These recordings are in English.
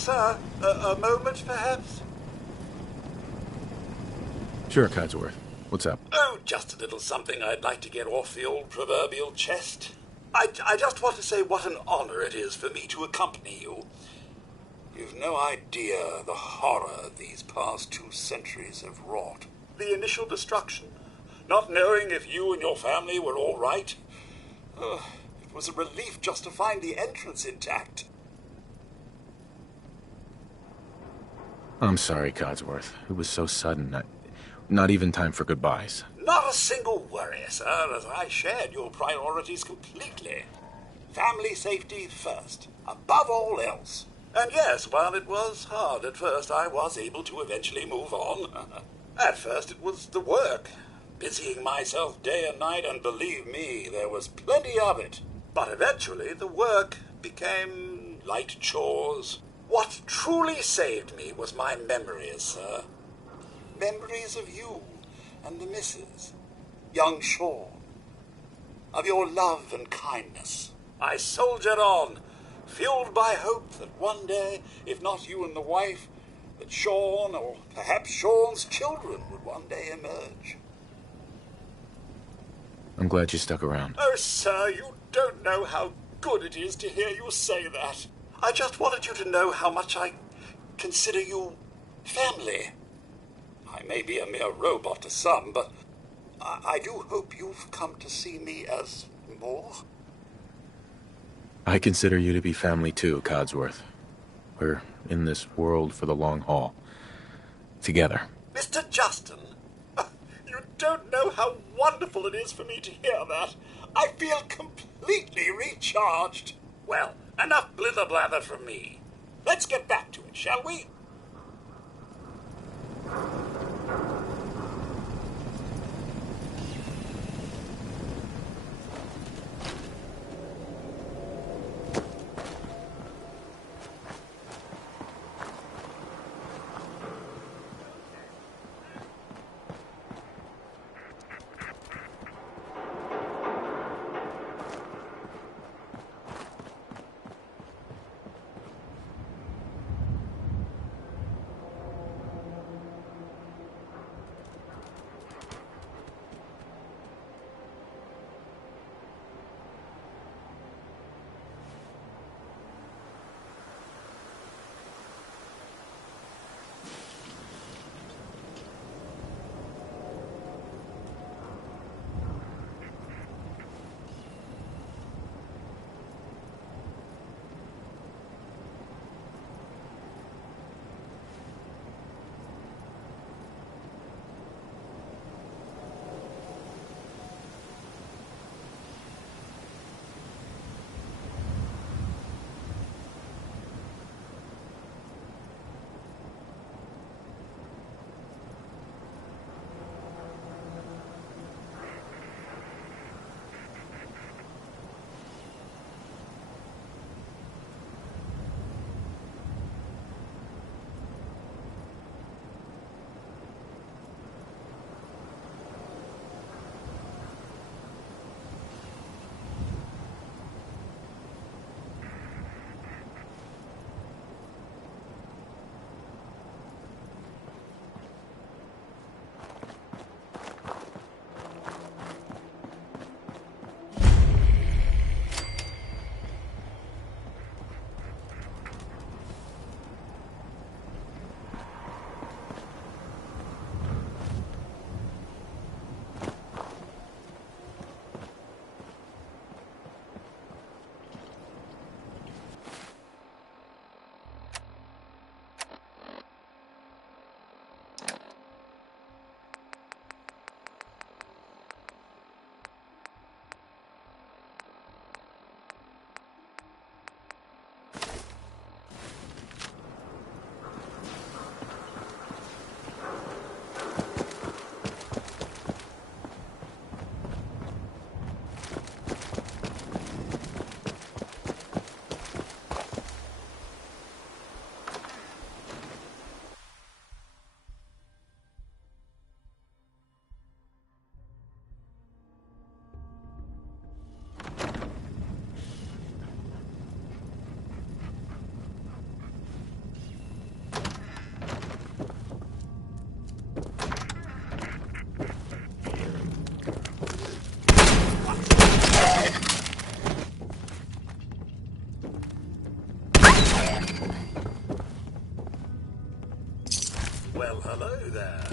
Sir, a moment, perhaps? Sure, Codsworth. What's up? Oh, just a little something I'd like to get off the old proverbial chest. I just want to say what an honor it is for me to accompany you. You've no idea the horror these past 2 centuries have wrought. The initial destruction, not knowing if you and your family were all right. It was a relief just to find the entrance intact. I'm sorry, Codsworth. It was so sudden. Not even time for goodbyes. Not a single worry, sir, as I shared your priorities completely. Family safety first, above all else. And yes, while it was hard at first, I was able to eventually move on. At first it was the work, busying myself day and night, and believe me, there was plenty of it. But eventually the work became light chores. What truly saved me was my memories, sir. Memories of you and the missus, young Sean, of your love and kindness. I soldiered on, fueled by hope that one day, if not you and the wife, that Sean, or perhaps Sean's children, would one day emerge. I'm glad you stuck around. Oh, sir, you don't know how good it is to hear you say that. I just wanted you to know how much I consider you family. I may be a mere robot to some, but I do hope you've come to see me as more. I consider you to be family too, Codsworth. We're in this world for the long haul. Together. Mr. Justin, you don't know how wonderful it is for me to hear that. I feel completely recharged. Well, enough blither-blather from me. Let's get back to it, shall we? Well, hello there.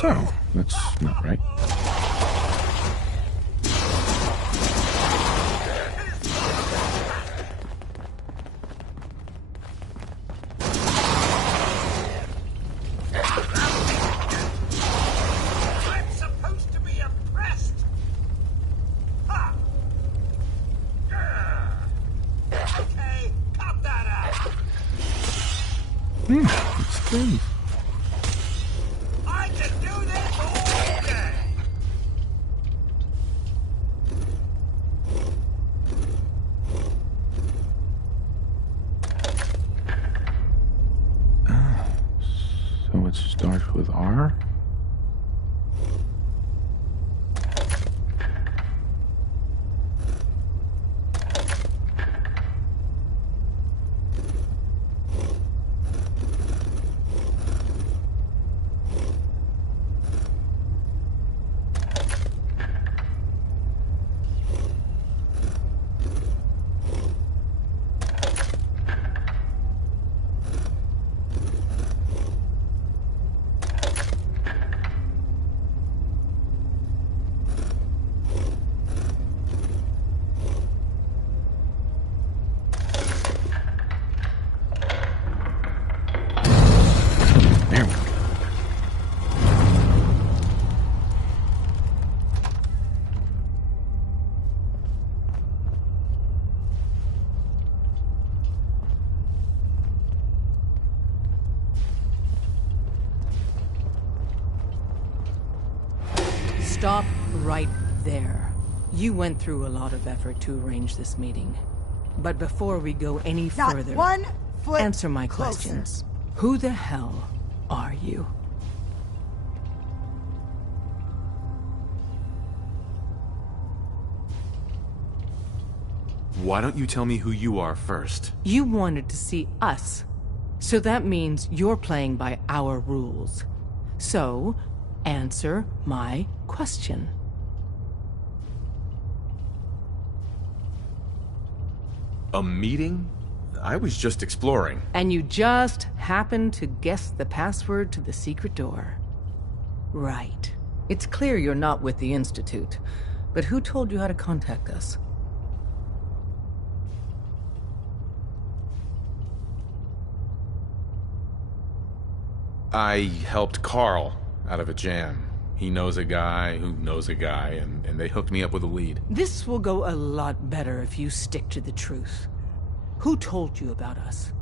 So, that's not right. I'm supposed to be impressed. Ha! Okay, cut that out. It's good. I can do this all day. So it starts with R? There we go. Stop right there. You went through a lot of effort to arrange this meeting. But before we go any Not further, one foot answer my closer. questions. Who the hell are you? Why don't you tell me who you are first? You wanted to see us. So that means you're playing by our rules. So, answer my question. A meeting? I was just exploring. And you just happened to guess the password to the secret door. Right. It's clear you're not with the Institute. But who told you how to contact us? I helped Carl out of a jam. He knows a guy who knows a guy, and they hooked me up with a lead. This will go a lot better if you stick to the truth. Who told you about us?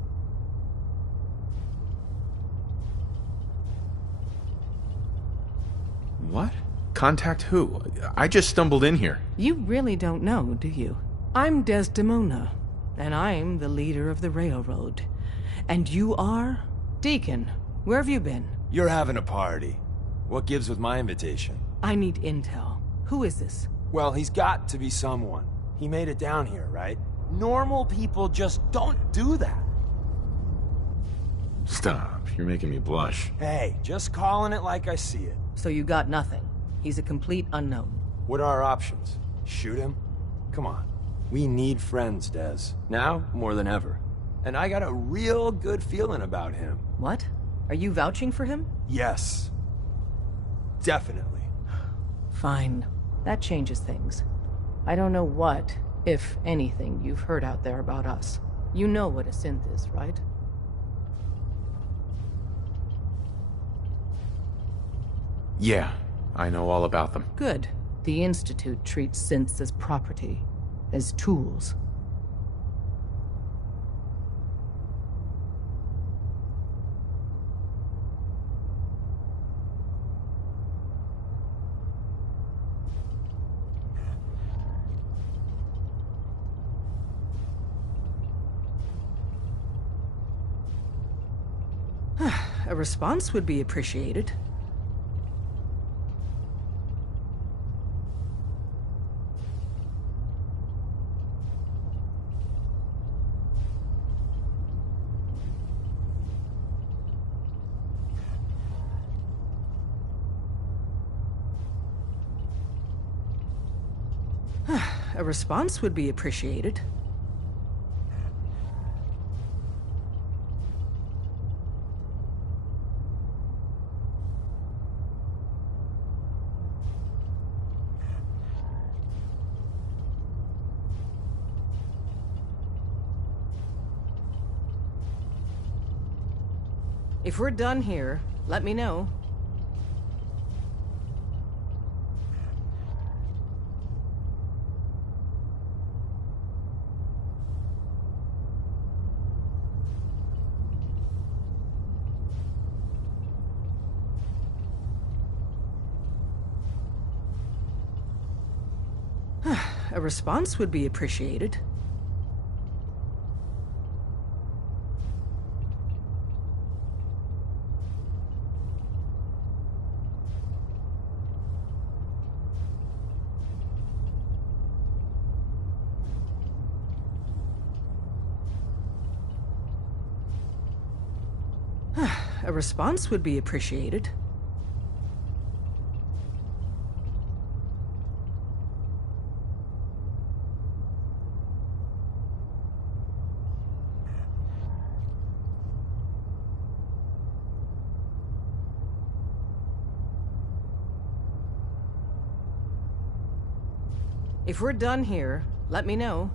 What? Contact who? I just stumbled in here. You really don't know, do you? I'm Desdemona, and I'm the leader of the railroad. And you are? Deacon, where have you been? You're having a party. What gives with my invitation? I need intel. Who is this? Well, he's got to be someone. He made it down here, right? Normal people just don't do that. Stop. You're making me blush. Hey, just calling it like I see it. So you got nothing. He's a complete unknown. What are our options? Shoot him? Come on. We need friends, Des. Now, more than ever. And I got a real good feeling about him. What? Are you vouching for him? Yes. Definitely. Fine. That changes things. I don't know what, if anything, you've heard out there about us. You know what a synth is, right? . ' Yeah, I know all about them. Good. The Institute treats synths as property, as tools. A response would be appreciated. A response would be appreciated. If we're done here, let me know. A response would be appreciated. A response would be appreciated. If we're done here, let me know.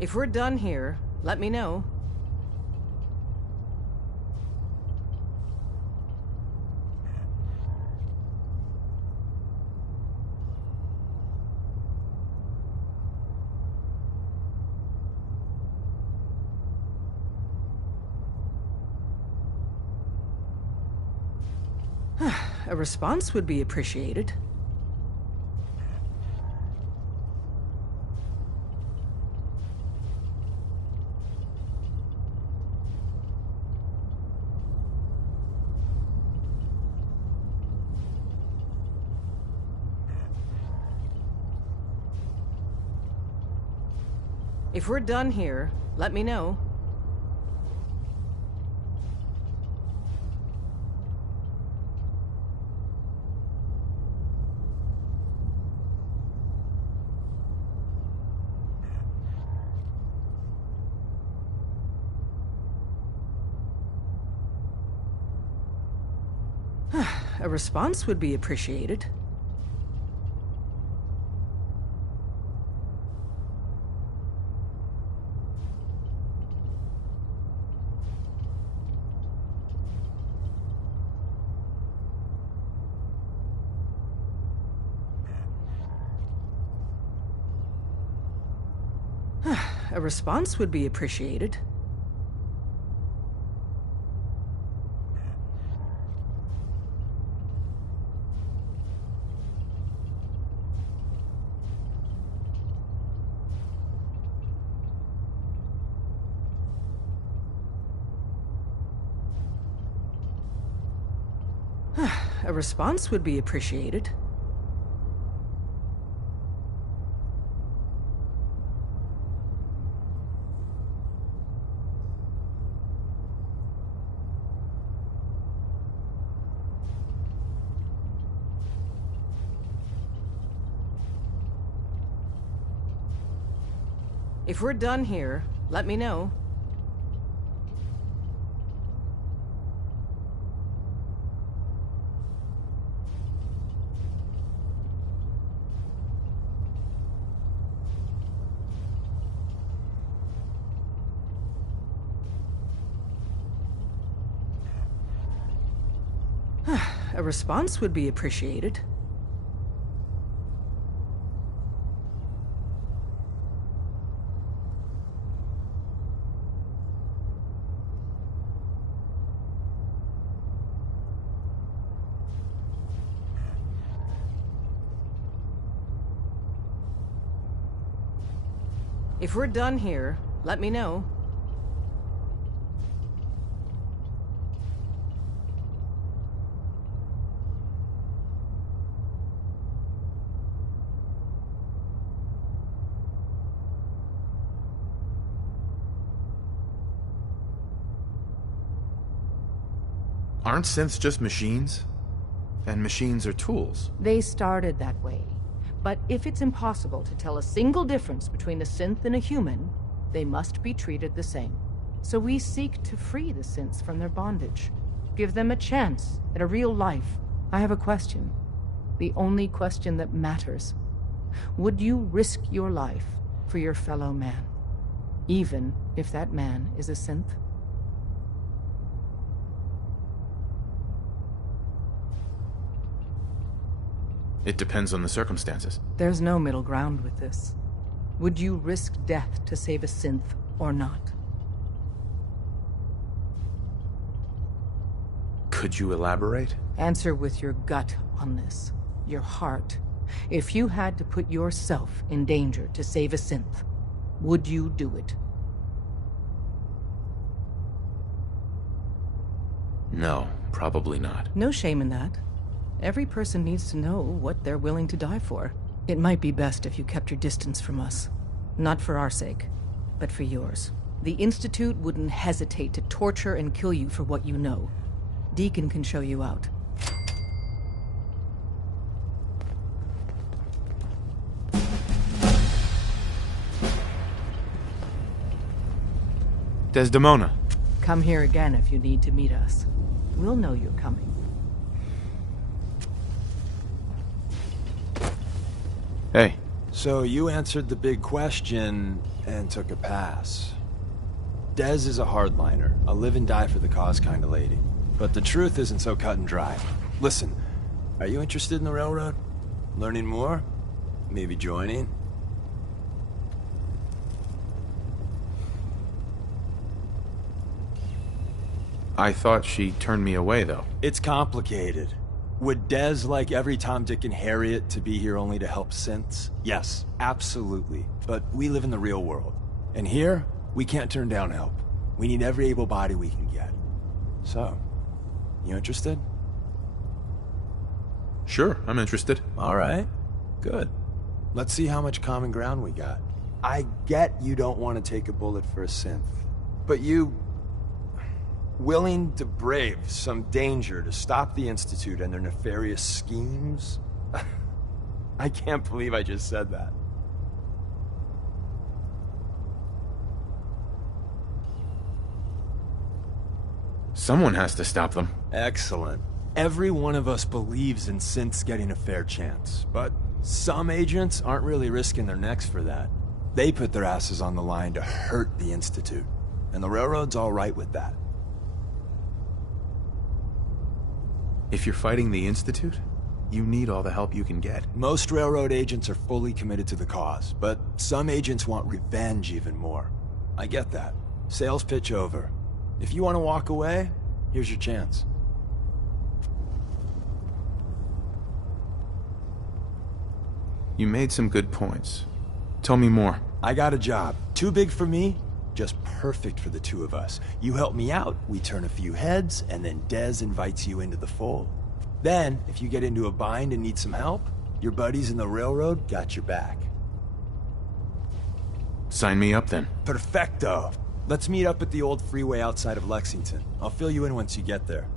If we're done here, let me know. A response would be appreciated. If we're done here, let me know. A response would be appreciated. A response would be appreciated. A response would be appreciated. If we're done here, let me know. A response would be appreciated. If we're done here, let me know. Aren't synths just machines? And machines are tools. They started that way. But if it's impossible to tell a single difference between a synth and a human, they must be treated the same. So we seek to free the synths from their bondage. Give them a chance at a real life. I have a question. The only question that matters. Would you risk your life for your fellow man? Even if that man is a synth? It depends on the circumstances. There's no middle ground with this. Would you risk death to save a synth or not? Could you elaborate? Answer with your gut on this. Your heart. If you had to put yourself in danger to save a synth, would you do it? No, probably not. No shame in that. Every person needs to know what they're willing to die for. It might be best if you kept your distance from us. Not for our sake, but for yours. The Institute wouldn't hesitate to torture and kill you for what you know. Deacon can show you out. Desdemona. Come here again if you need to meet us. We'll know you're coming. Hey. So you answered the big question and took a pass. Dez is a hardliner, a live and die for the cause kind of lady. But the truth isn't so cut and dry. Listen, are you interested in the railroad? Learning more? Maybe joining? I thought she turned me away, though. It's complicated. Would Dez like every Tom, Dick, and Harriet to be here only to help synths? Yes, absolutely. But we live in the real world. And here, we can't turn down help. We need every able body we can get. So, you interested? Sure, I'm interested. All right. Good. Let's see how much common ground we got. I get you don't want to take a bullet for a synth. But you... willing to brave some danger to stop the Institute and their nefarious schemes? I can't believe I just said that. Someone has to stop them. Excellent. Every one of us believes in synths getting a fair chance, but some agents aren't really risking their necks for that. They put their asses on the line to hurt the Institute, and the Railroad's all right with that. If you're fighting the Institute, you need all the help you can get. Most Railroad agents are fully committed to the cause, but some agents want revenge even more. I get that. Sales pitch over. If you want to walk away, here's your chance. You made some good points. Tell me more. I got a job. Too big for me, just perfect for the two of us. You help me out, we turn a few heads, and then Dez invites you into the fold. Then, if you get into a bind and need some help, your buddies in the Railroad got your back. Sign me up then. Perfecto. Let's meet up at the old freeway outside of Lexington. I'll fill you in once you get there.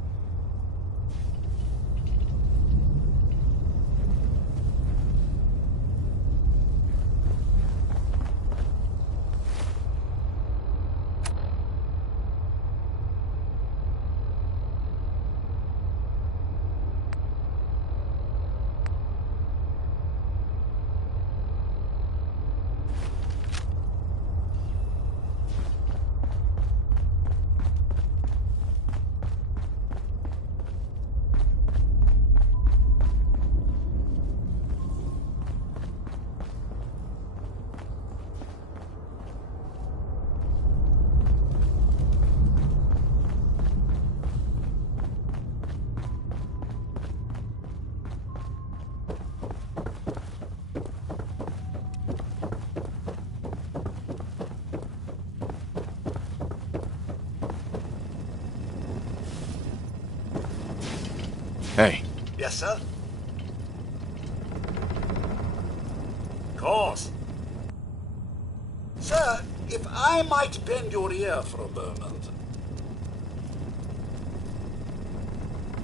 Hey, Yes, sir? Of course. Sir, if I might bend your ear for a moment.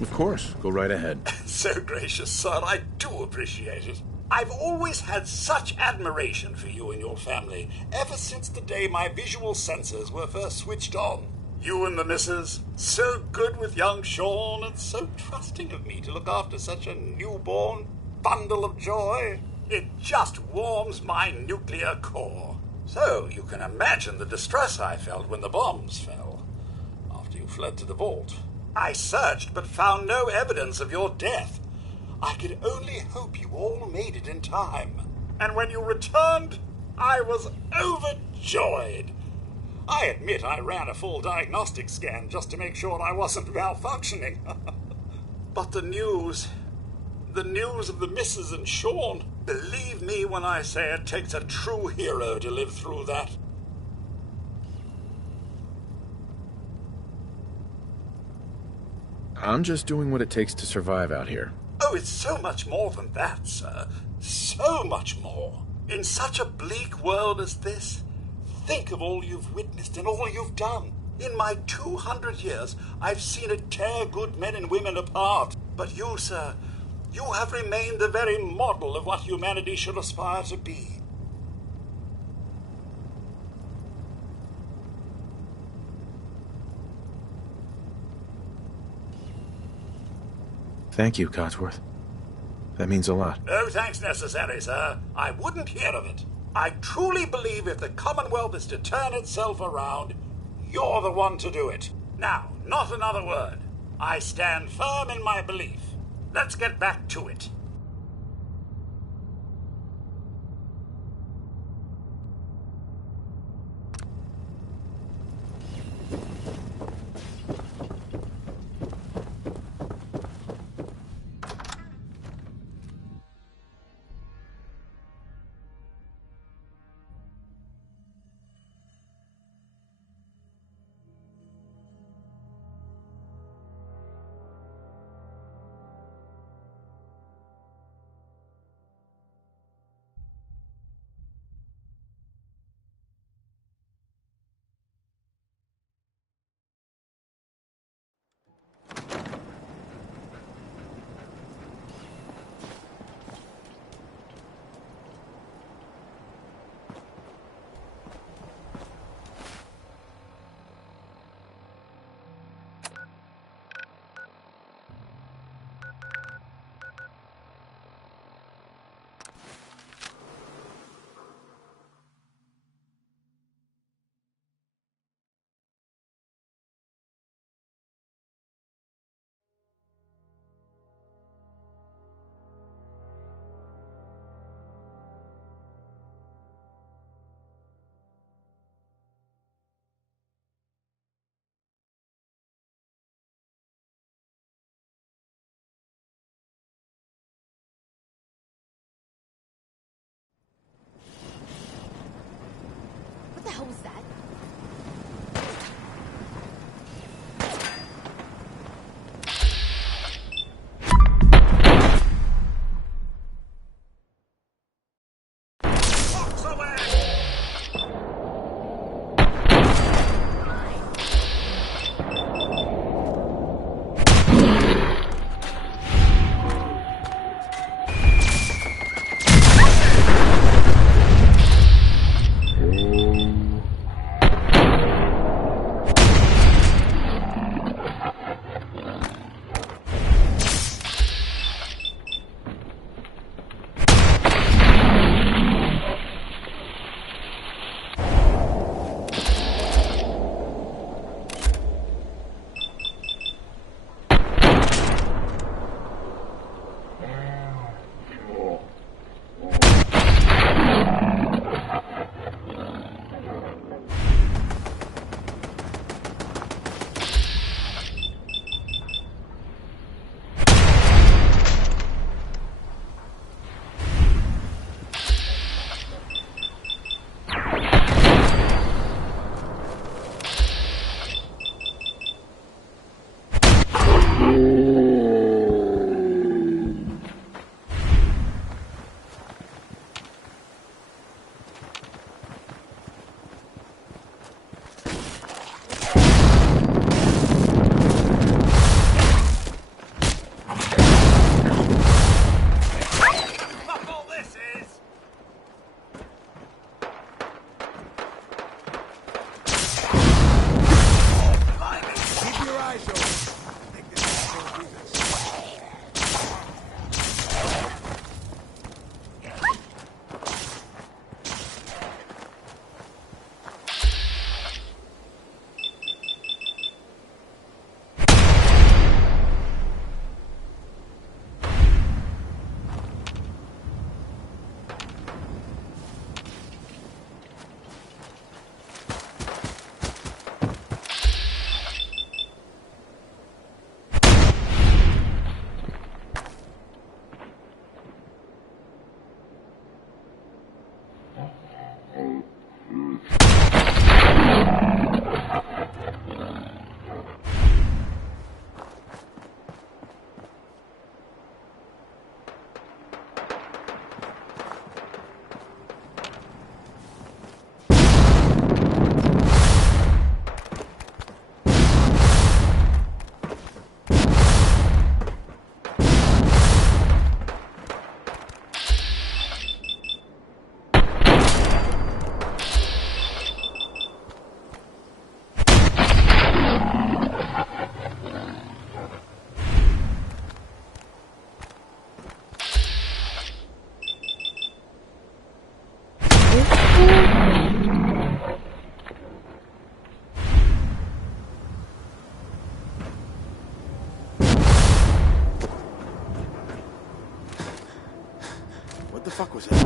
of course, go right ahead. So gracious, sir, I do appreciate it. I've always had such admiration for you and your family, ever since the day my visual sensors were first switched on. You and the missus, so good with young Sean, and so trusting of me to look after such a newborn bundle of joy. It just warms my nuclear core. So you can imagine the distress I felt when the bombs fell, after you fled to the vault. I searched, but found no evidence of your death. I could only hope you all made it in time. And when you returned, I was overjoyed. I admit I ran a full diagnostic scan just to make sure I wasn't malfunctioning. But the news of the missus and Sean, believe me when I say it takes a true hero to live through that. I'm just doing what it takes to survive out here. Oh, it's so much more than that, sir. So much more. In such a bleak world as this, think of all you've witnessed and all you've done. In my 200 years, I've seen it tear good men and women apart. But you, sir, you have remained the very model of what humanity should aspire to be. Thank you, Codsworth. That means a lot. No thanks necessary, sir. I wouldn't hear of it. I truly believe if the Commonwealth is to turn itself around, you're the one to do it. Now, not another word. I stand firm in my belief. Let's get back to it. fuck was that?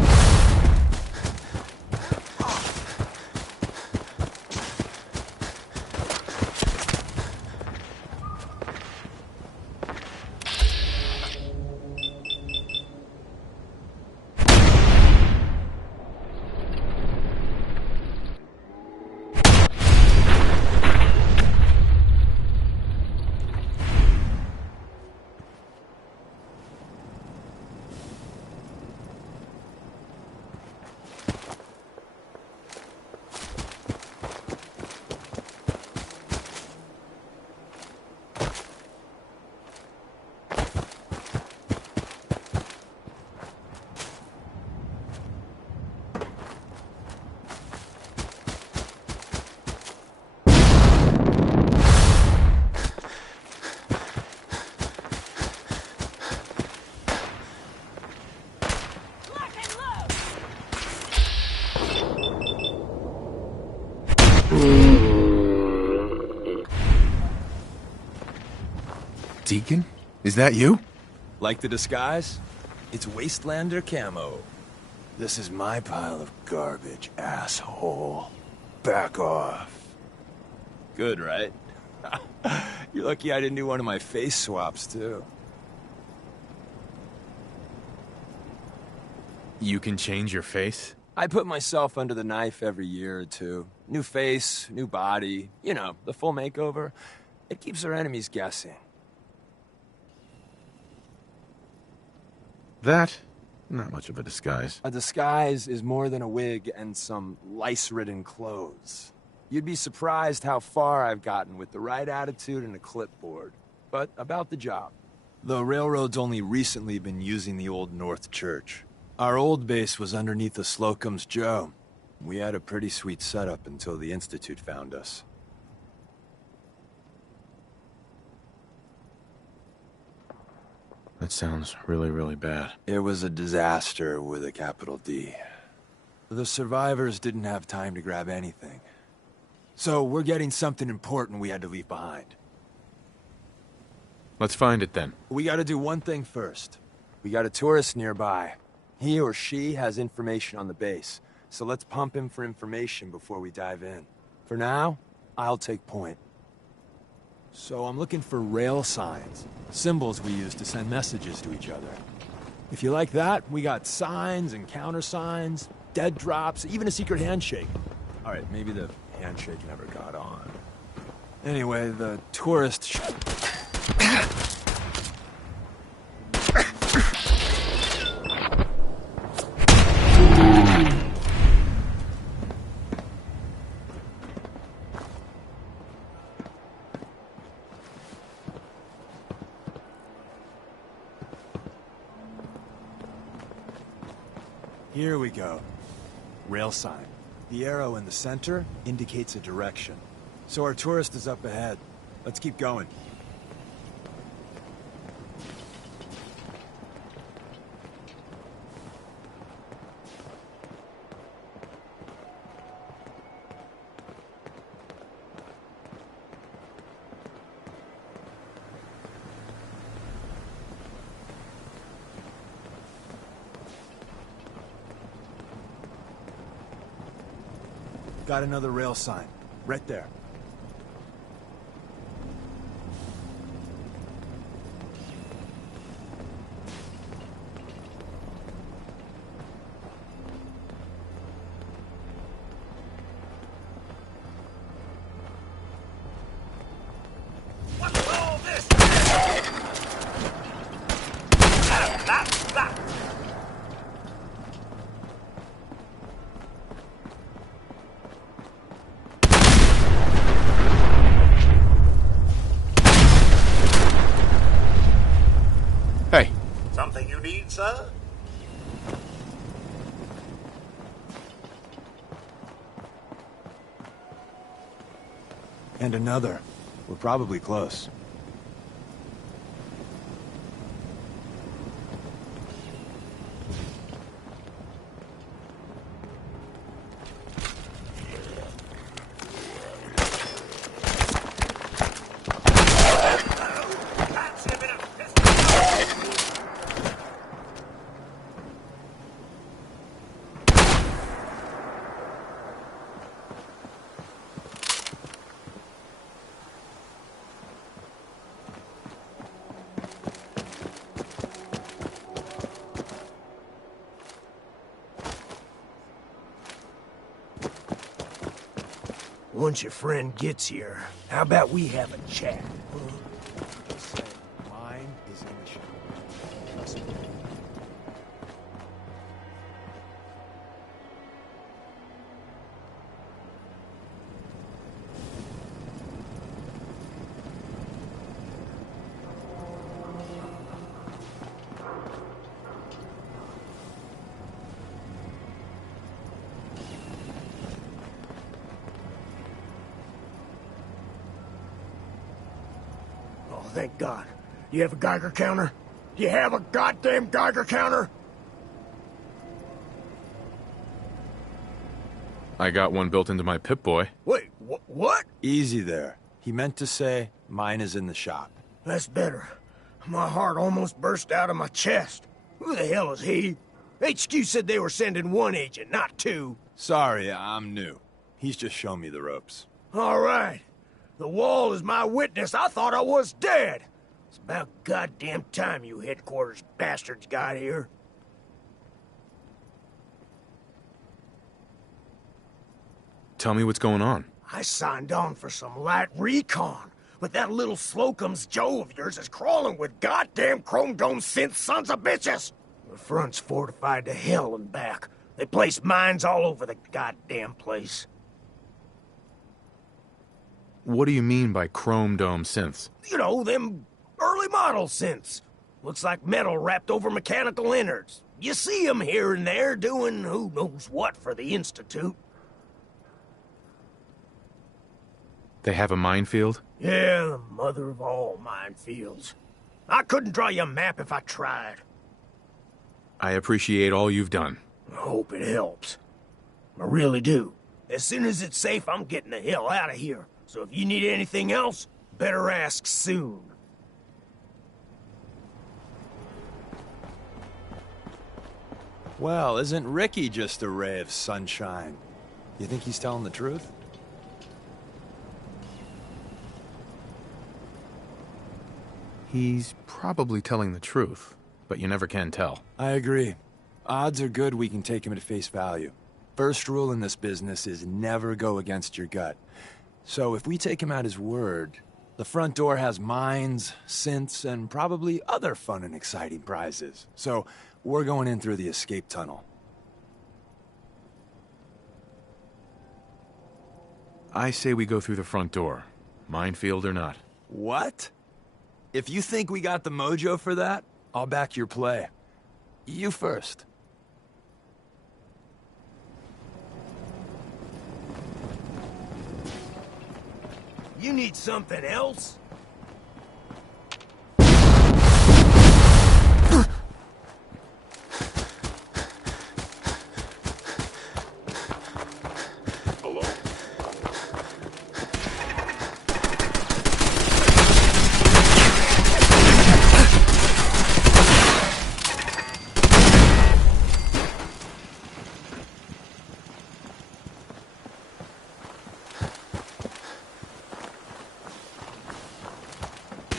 Deacon? Is that you? Like the disguise? It's Wastelander camo. This is my pile of garbage, asshole. Back off. Good, right? You're lucky I didn't do one of my face swaps, too. You can change your face? I put myself under the knife every year or two. New face, new body, you know, the full makeover. It keeps our enemies guessing. That? Not much of a disguise. A disguise is more than a wig and some lice-ridden clothes. You'd be surprised how far I've gotten with the right attitude and a clipboard. But about the job. The railroad's only recently been using the Old North Church. Our old base was underneath the Slocum's Joe. We had a pretty sweet setup until the Institute found us. That sounds really, really bad. It was a disaster with a capital D. The survivors didn't have time to grab anything. So we're getting something important we had to leave behind. Let's find it then. We gotta do one thing first. We got a tourist nearby. He or she has information on the base, so let's pump him for information before we dive in. For now, I'll take point. So I'm looking for rail signs, symbols we use to send messages to each other. If you like that, we got signs and countersigns, dead drops, even a secret handshake. All right, maybe the handshake never got on. Anyway, the tourist... Here we go. Rail sign. The arrow in the center indicates a direction. So our tourist is up ahead. Let's keep going. Got another rail sign. Right there. What's all this? That. Hey. Something you need, sir? And another. We're probably close. Once your friend gets here, how about we have a chat? Mine is in the shop. Oh, thank God. You have a Geiger counter? You have a goddamn Geiger counter? I got one built into my Pip-Boy. Wait, what? Easy there. He meant to say, mine is in the shop. That's better. My heart almost burst out of my chest. Who the hell is he? HQ said they were sending one agent, not two. Sorry, I'm new. He's just shown me the ropes. All right. The wall is my witness. I thought I was dead. It's about goddamn time you headquarters bastards got here. Tell me what's going on. I signed on for some light recon, but that little Slocum's Joe of yours is crawling with goddamn chrome dome synth sons of bitches. The front's fortified to hell and back. They placed mines all over the goddamn place. What do you mean by chrome dome synths? You know, them early model synths. Looks like metal wrapped over mechanical innards. You see them here and there doing who knows what for the Institute. They have a minefield? Yeah, the mother of all minefields. I couldn't draw you a map if I tried. I appreciate all you've done. I hope it helps. I really do. As soon as it's safe, I'm getting the hell out of here. So if you need anything else, better ask soon. Well, isn't Ricky just a ray of sunshine? You think he's telling the truth? He's probably telling the truth, but you never can tell. I agree. Odds are good we can take him at face value. First rule in this business is never go against your gut. So if we take him at his word, the front door has mines, synths, and probably other fun and exciting prizes. So we're going in through the escape tunnel. I say we go through the front door, minefield or not. What? If you think we got the mojo for that, I'll back your play. You first. You need something else? Hello?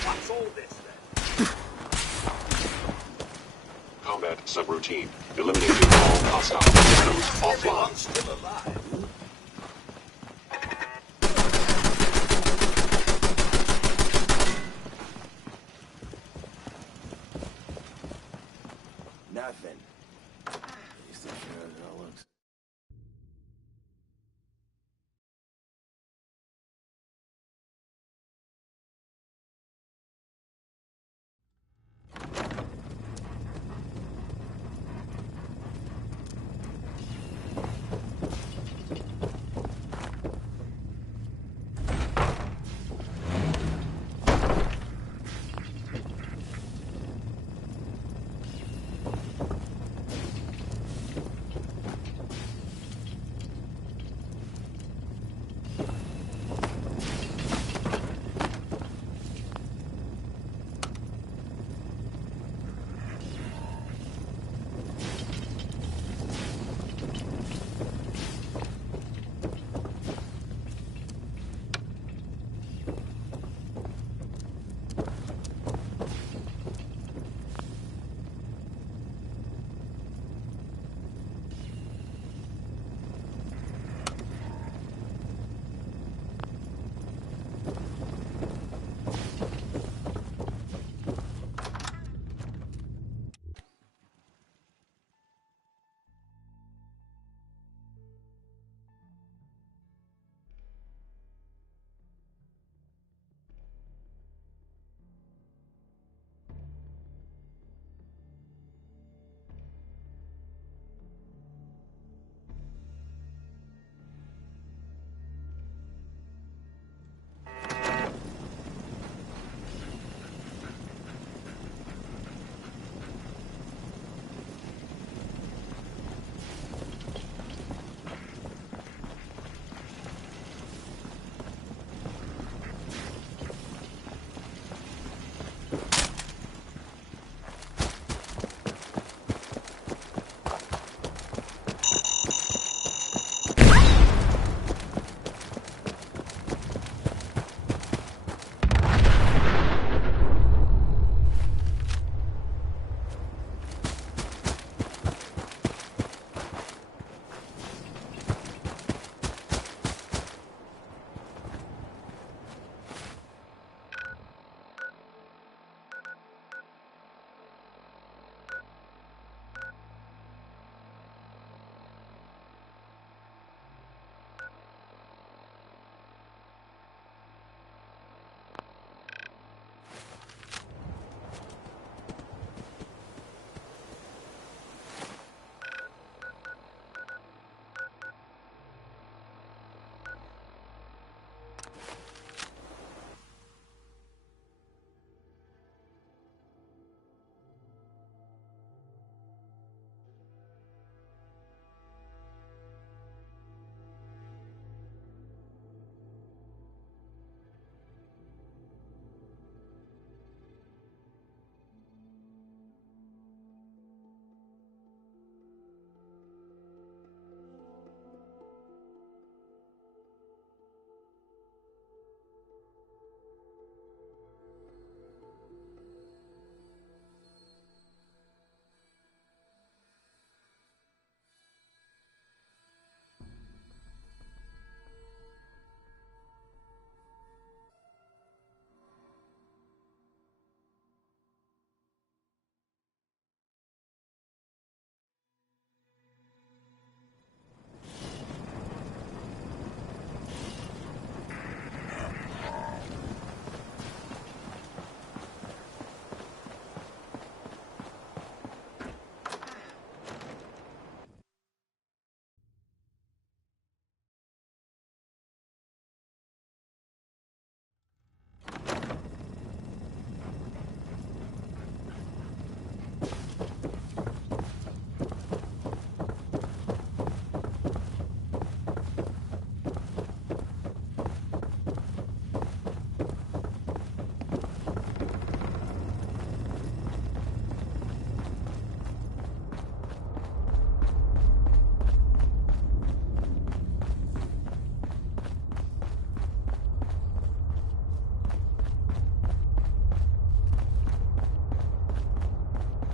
What's all this then? Combat subroutine. Eliminating all hostile systems offline. Everyone's still alive. Nothing. At least I'm sure it all looks.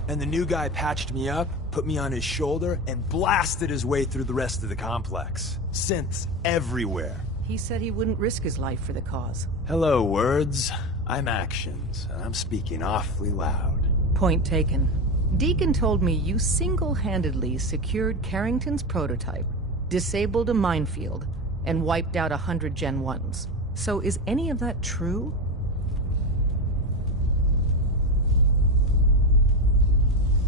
And the new guy patched me up, put me on his shoulder, and blasted his way through the rest of the complex. Synths everywhere. He said he wouldn't risk his life for the cause. Hello, words. I'm actions, and I'm speaking awfully loud. Point taken. Deacon told me you single-handedly secured Carrington's prototype, disabled a minefield, and wiped out 100 Gen 1s. So is any of that true?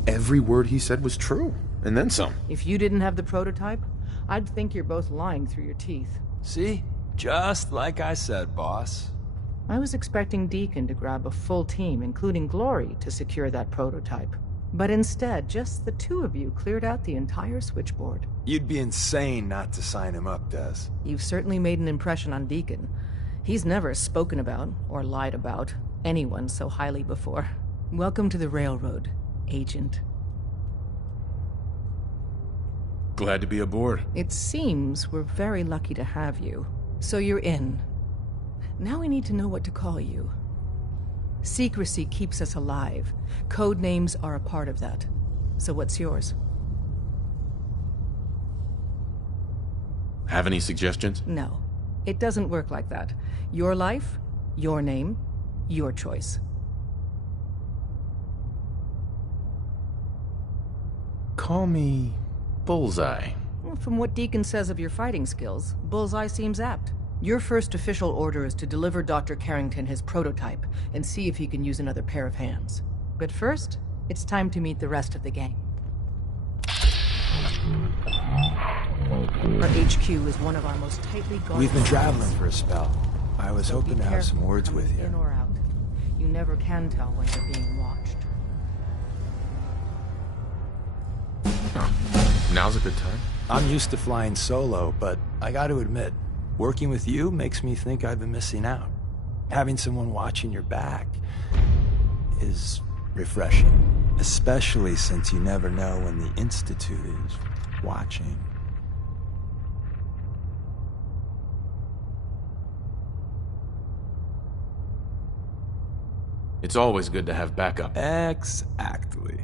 Every word he said was true, and then some. If you didn't have the prototype, I'd think you're both lying through your teeth. See? Just like I said, boss. I was expecting Deacon to grab a full team, including Glory, to secure that prototype. But instead, just the two of you cleared out the entire switchboard. You'd be insane not to sign him up, Des. You've certainly made an impression on Deacon. He's never spoken about, or lied about, anyone so highly before. Welcome to the Railroad, Agent. Glad to be aboard. It seems we're very lucky to have you. So you're in. Now we need to know what to call you. Secrecy keeps us alive. Code names are a part of that. So what's yours? Have any suggestions? No. It doesn't work like that. Your life, your name, your choice. Call me Bullseye. From what Deacon says of your fighting skills, Bullseye seems apt. Your first official order is to deliver Dr. Carrington his prototype and see if he can use another pair of hands. But first, it's time to meet the rest of the gang. Our HQ is one of our most tightly guarded... We've been traveling for a spell. I was So hoping be to have some careful words coming with you. in or out. You never can tell when you're being watched. Now's a good time. I'm used to flying solo, but I gotta admit, working with you makes me think I've been missing out. Having someone watching your back is refreshing, especially since you never know when the Institute is watching. It's always good to have backup. Exactly.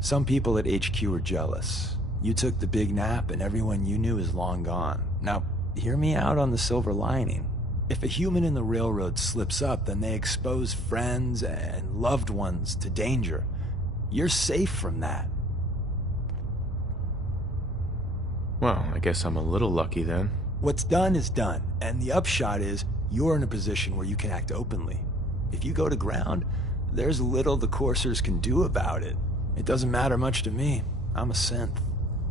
Some people at HQ are jealous. You took the big nap and everyone you knew is long gone. Now, hear me out on the silver lining. If a human in the railroad slips up, then they expose friends and loved ones to danger. You're safe from that. Well, I guess I'm a little lucky then. What's done is done, and the upshot is you're in a position where you can act openly. If you go to ground, there's little the coursers can do about it. It doesn't matter much to me. I'm a synth.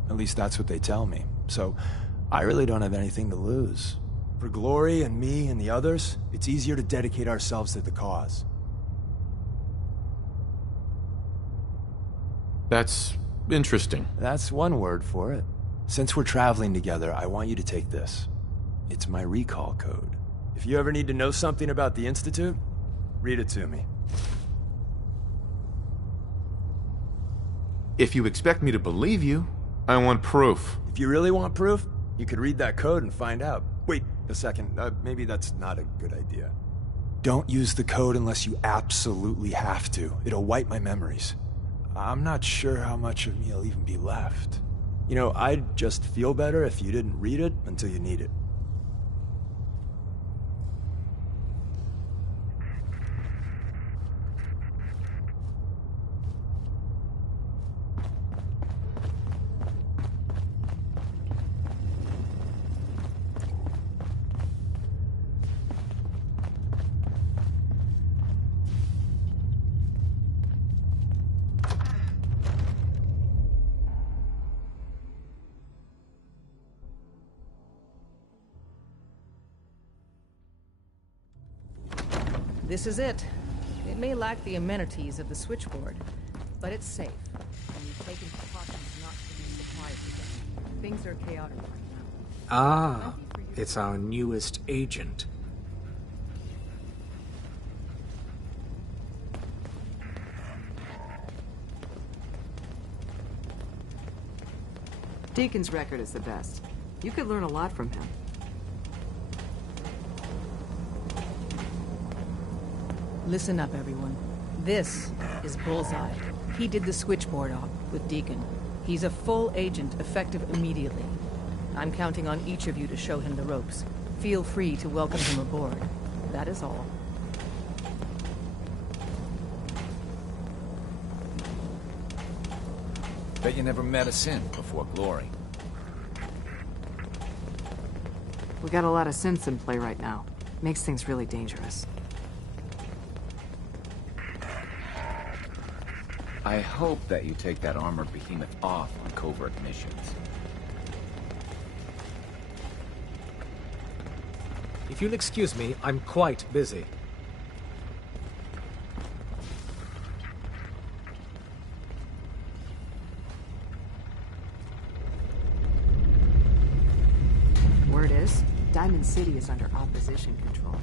At least that's what they tell me. So, I really don't have anything to lose. For Glory and me and the others, it's easier to dedicate ourselves to the cause. That's interesting. That's one word for it. Since we're traveling together, I want you to take this. It's my recall code. If you ever need to know something about the Institute, read it to me. If you expect me to believe you, I want proof. If you really want proof, you could read that code and find out. Wait a second, maybe that's not a good idea. Don't use the code unless you absolutely have to. It'll wipe my memories. I'm not sure how much of me will even be left. You know, I'd just feel better if you didn't read it until you need it. This is it. It may lack the amenities of the switchboard, but it's safe. And we've taken precautions not to be surprised again. Things are chaotic right now. Ah, it's our newest agent. Deacon's record is the best. You could learn a lot from him. Listen up, everyone. This is Bullseye. He did the switchboard op with Deacon. He's a full agent, effective immediately. I'm counting on each of you to show him the ropes. Feel free to welcome him aboard. That is all. Bet you never met a synth before Glory. We got a lot of synths in play right now. Makes things really dangerous. I hope that you take that armored behemoth off on covert missions. If you'll excuse me, I'm quite busy. Word is, Diamond City is under opposition control.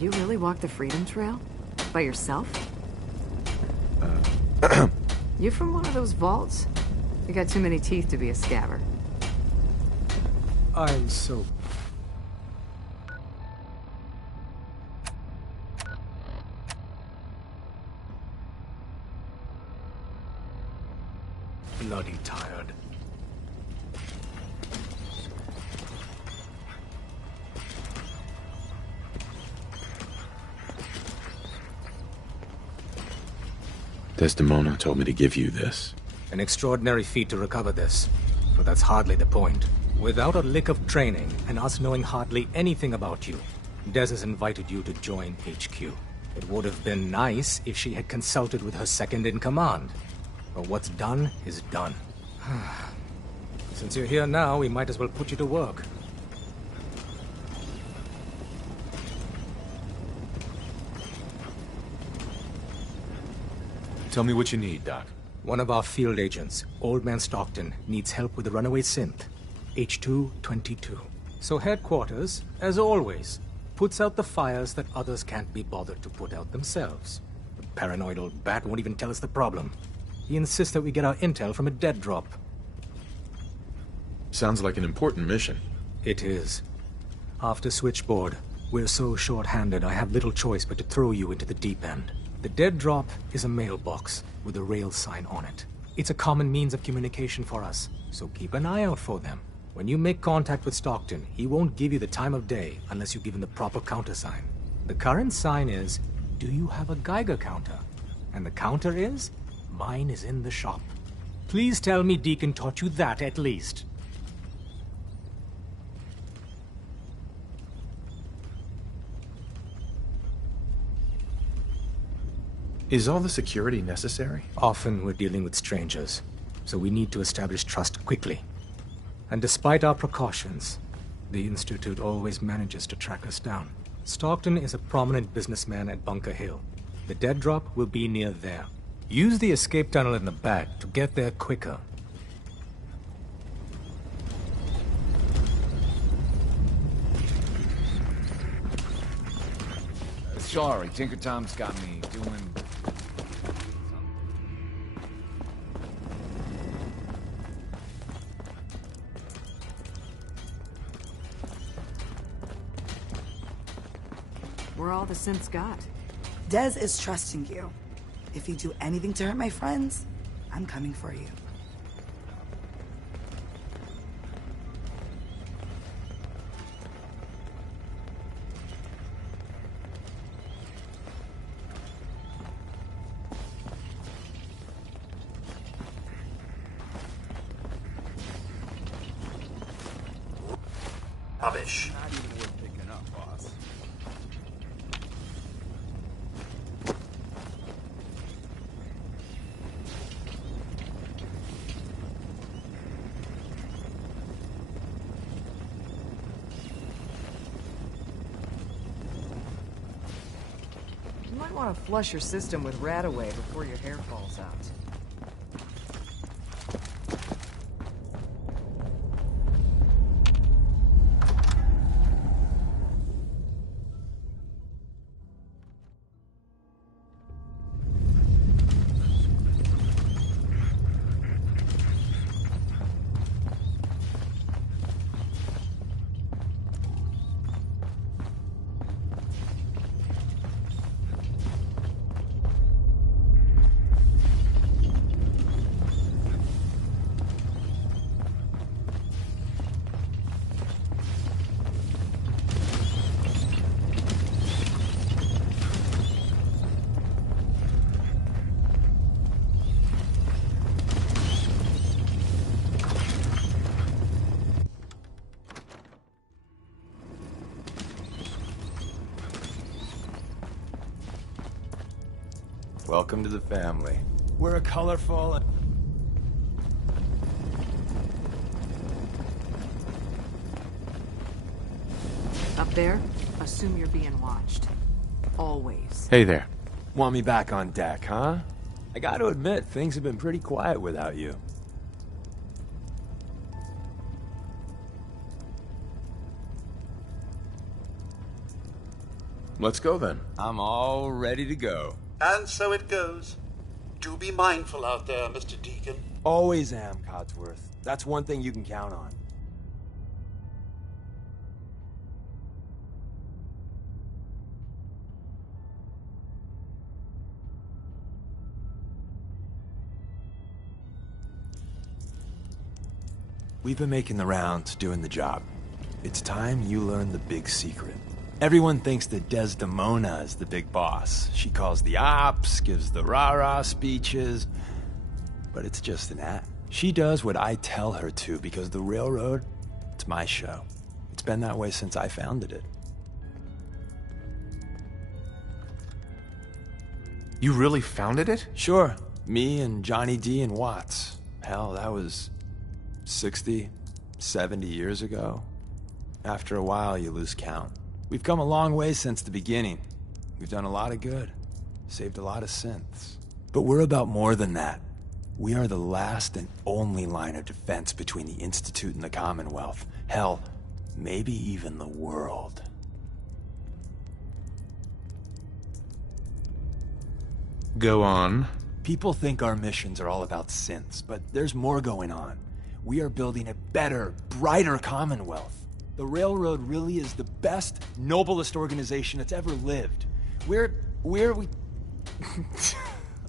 You really walked the Freedom Trail? By yourself? You from one of those vaults? You got too many teeth to be a scabber. I'm so... bloody tired. Desdemona told me to give you this. An extraordinary feat to recover this. But that's hardly the point. Without a lick of training, and us knowing hardly anything about you, Des has invited you to join HQ. It would have been nice if she had consulted with her second-in-command. But what's done is done. Since you're here now, we might as well put you to work. Tell me what you need, Doc. One of our field agents, Old Man Stockton, needs help with the runaway synth. H222. So headquarters, as always, puts out the fires that others can't be bothered to put out themselves. The paranoid old bat won't even tell us the problem. He insists that we get our intel from a dead drop. Sounds like an important mission. It is. After Switchboard, we're so short-handed I have little choice but to throw you into the deep end. The dead drop is a mailbox with a rail sign on it. It's a common means of communication for us, so keep an eye out for them. When you make contact with Stockton, he won't give you the time of day unless you give him the proper countersign. The current sign is, do you have a Geiger counter? And the counter is, mine is in the shop. Please tell me Deacon taught you that at least. Is all the security necessary? Often we're dealing with strangers, so we need to establish trust quickly. And despite our precautions, the Institute always manages to track us down. Stockton is a prominent businessman at Bunker Hill. The dead drop will be near there. Use the escape tunnel in the back to get there quicker. Sorry, Tinker Tom's got me doing... We're all the synths got. Des is trusting you. If you do anything to hurt my friends, I'm coming for you. Rubbish. Not even worth picking up, boss. You might want to flush your system with Radaway before your hair falls out. Welcome to the family. We're a colorful and... Up there, assume you're being watched. Always. Hey there. Want me back on deck, huh? I gotta admit, things have been pretty quiet without you. let's go then. I'm all ready to go. And so it goes. Do be mindful out there, Mr. Deacon. Always am, Codsworth. That's one thing you can count on. We've been making the rounds, doing the job. It's time you learn the big secret. Everyone thinks that Desdemona is the big boss. She calls the ops, gives the rah-rah speeches, but it's just an act. She does what I tell her to because the railroad, it's my show. It's been that way since I founded it. You really founded it? Sure. Me and Johnny D and Watts. Hell, that was 60, 70 years ago. After a while, you lose count. We've come a long way since the beginning. We've done a lot of good. Saved a lot of synths. But we're about more than that. We are the last and only line of defense between the Institute and the Commonwealth. Hell, maybe even the world. Go on. People think our missions are all about synths, but there's more going on. We are building a better, brighter Commonwealth. The Railroad really is the best, noblest organization that's ever lived. We...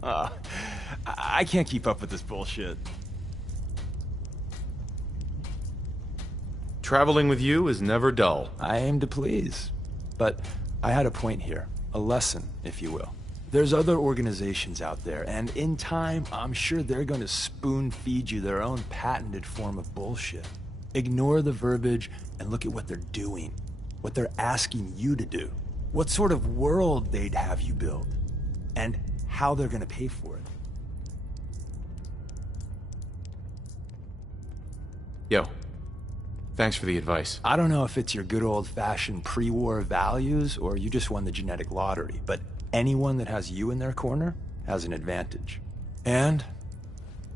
I can't keep up with this bullshit. Traveling with you is never dull. I aim to please. But I had a point here. A lesson, if you will. There's other organizations out there, and in time, I'm sure they're going to spoon-feed you their own patented form of bullshit. Ignore the verbiage and look at what they're doing. What they're asking you to do. What sort of world they'd have you build. And how they're going to pay for it. Yo, thanks for the advice. I don't know if it's your good old-fashioned pre-war values or you just won the genetic lottery, but anyone that has you in their corner has an advantage. And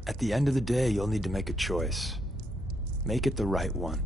at the end of the day, you'll need to make a choice. Make it the right one.